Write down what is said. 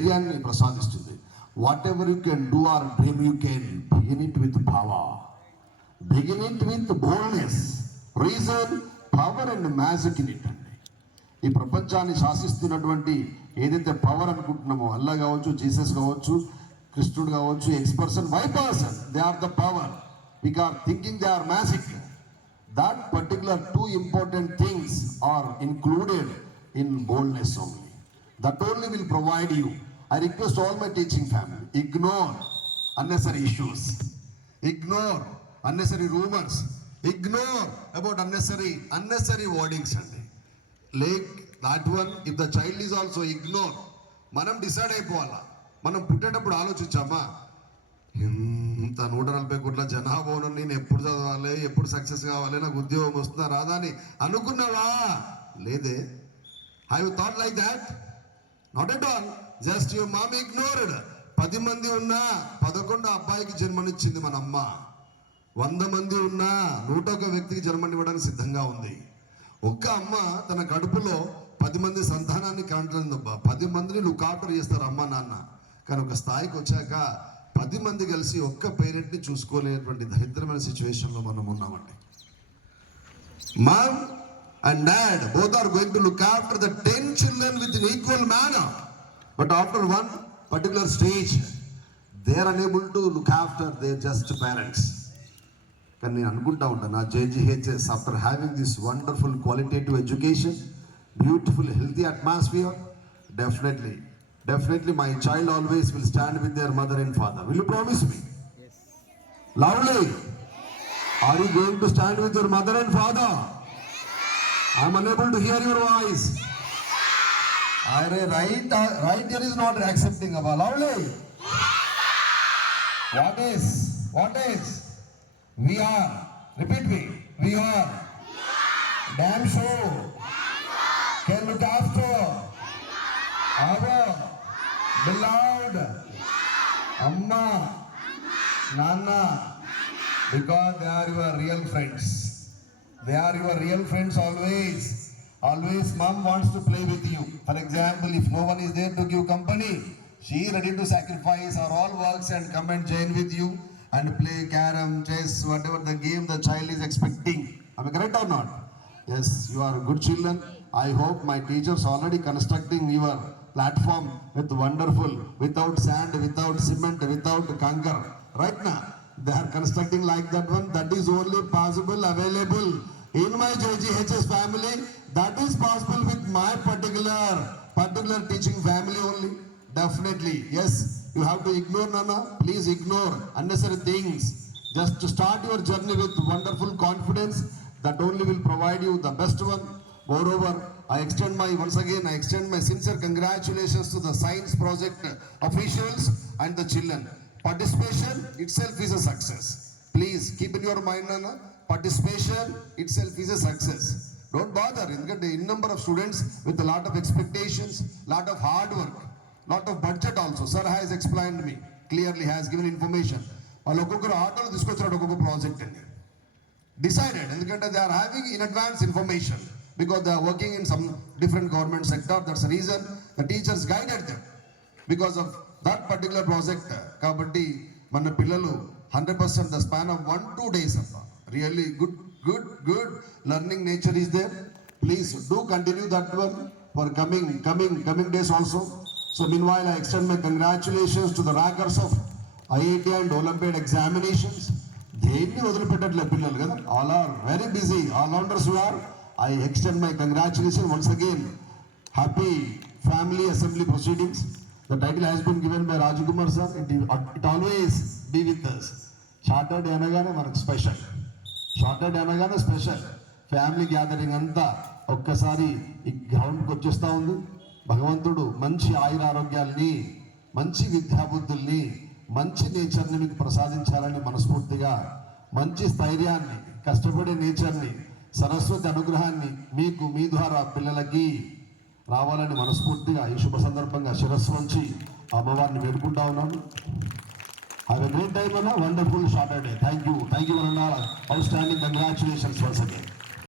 ధైర్యాన్ని ప్రసాదిస్తుంది. Whatever you can do or dream, you can begin it with power, begin it with boldness, reason, power and magic in it అండి. ఈ ప్రపంచాన్ని శాసిస్తున్నటువంటి ఏదైతే power అనుకుంటున్నామో, అల్లా కావచ్చు, జీసస్ కావచ్చు, కృష్ణుడు కావచ్చు, X person, Y person, they are the power. We are thinking they are magic. That particular two important things are included in boldness only. That only will provide you. I request all my teaching family, ignore unnecessary issues, ignore unnecessary rumors, ignore about unnecessary wordings అండి. Like that one, if the child is also ignore, మనం decide అయిపోవాలా. మనం పుట్టేటప్పుడు ఆలోచించామా, ఇంత 140 కోట్ల జనాభా ఉన్న నేను ఎప్పుడు చదవాలి, ఎప్పుడు సక్సెస్ కావాలి, నాకు ఉద్యోగం వస్తుందా రాదా అని అనుకున్నావా? లేదే. Have you thought like that? Not at all. Just your mom ignored. 10 మంది ఉన్నా 11 అబ్బాయికి జన్మనిచ్చింది మన అమ్మ. 100 మంది ఉన్నా 101 వ్యక్తికి జన్మనివ్వడానికి సిద్ధంగా ఉంది. ఒక్క అమ్మ తన కడుపులో 10 మంది సంతానాన్ని కంటుందబ్బా. 10 మందిని లుక్ ఆఫ్టర్ చేస్తారు అమ్మ నాన్న. కానీ ఒక స్థాయికి వచ్చాక 10 మంది కలిసి ఒక్క పేరెంట్ని చూసుకోలేనటువంటి దరిద్రమైన సిచ్యువేషన్లో మనం ఉన్నామండి. Mom and dad both are going to look after the 10 children with an equal manner, but after one particular stage they are unable to look after their just parents. కానీ నేను అనుకుంటా ఉంటాను, నా JGHS after having this wonderful qualitative education, beautiful healthy atmosphere, definitely my child always will stand with their mother and father. Will you promise me? Yes. Loudly. Yes. Are you going to stand with your mother and father? Yes. I am unable to hear your voice. Yes. Right here is not accepting. Loudly. Yes. What is? We are. Repeat me. We are. Damn sure. Can look after our beloved Amma, Nana, because they are your real friends. They are your real friends always. Always mom wants to play with you. For example, if no one is there to give company, she is ready to sacrifice her all works and come and join with you and play carom, chess, whatever the game the child is expecting. Am I correct or not? Yes, you are good children. I hope my teachers already constructing your platform with wonderful, without sand, without cement, without concrete. Right now, they are constructing like that one. That is only possible, available in my JGHS family. That is possible with my particular teaching family only. Definitely, yes. You have to ignore, Nana. Please ignore unnecessary things. Just to start your journey with wonderful confidence. That only will provide you the best one. Moreover, I extend my sincere congratulations to the science project officials and the children. Participation itself is a success. Please keep in your mind, Nana. Participation itself is a success. Don't bother. In number of students with a lot of expectations, lot of hard work, lot of budget also. Sir has explained me clearly, has given information. వాళ్ళు ఒక్కొక్కరు ఆటోలు తీసుకొచ్చారు ఒక్కొక్క project అండి. Decided, ఎందుకంటే they are having in advance information. Because they are working in some different government sector. That's the reason the teachers guided them because of that particular project. Kabatti mana pillalu 100% the span of 1-2 days appa. Really good learning nature is there. Please do continue that one for coming days also. So meanwhile, I extend my congratulations to the rankers of IIT and Olympiad examinations. దేన్ని వదిలిపెట్టట్లే పిల్లలు కదా. All are very busy. All-rounders who are. I extend my congratulations once again. Happy family assembly proceedings. The title has been given by Rajkumar sir. It always be with us. Chartered అనగానే మనకు special. Chartered అనగానే special. Family gathering అంతా ఒక్కసారి ఈ గ్రౌండ్కి వచ్చేస్తూ ఉంది. భగవంతుడు మంచి ఆయురారోగ్యాల్ని, మంచి విద్యాబుద్ధుల్ని, మంచి నేచర్ని మీకు ప్రసాదించాలని మనస్ఫూర్తిగా, మంచి స్థైర్యాన్ని, కష్టపడే నేచర్ని, సరస్వతి అనుగ్రహాన్ని మీకు మీ ద్వారా పిల్లలకి రావాలని మనస్ఫూర్తిగా ఈ శుభ సందర్భంగా శిరస్సు వంచి అమ్మవారిని వేడుకుంటా ఉన్నాను. హ్యావ్ ఎ గ్రేట్ టైమ్ అన్న, wonderful Saturday. Thank you one and all. Out standing congratulations once again.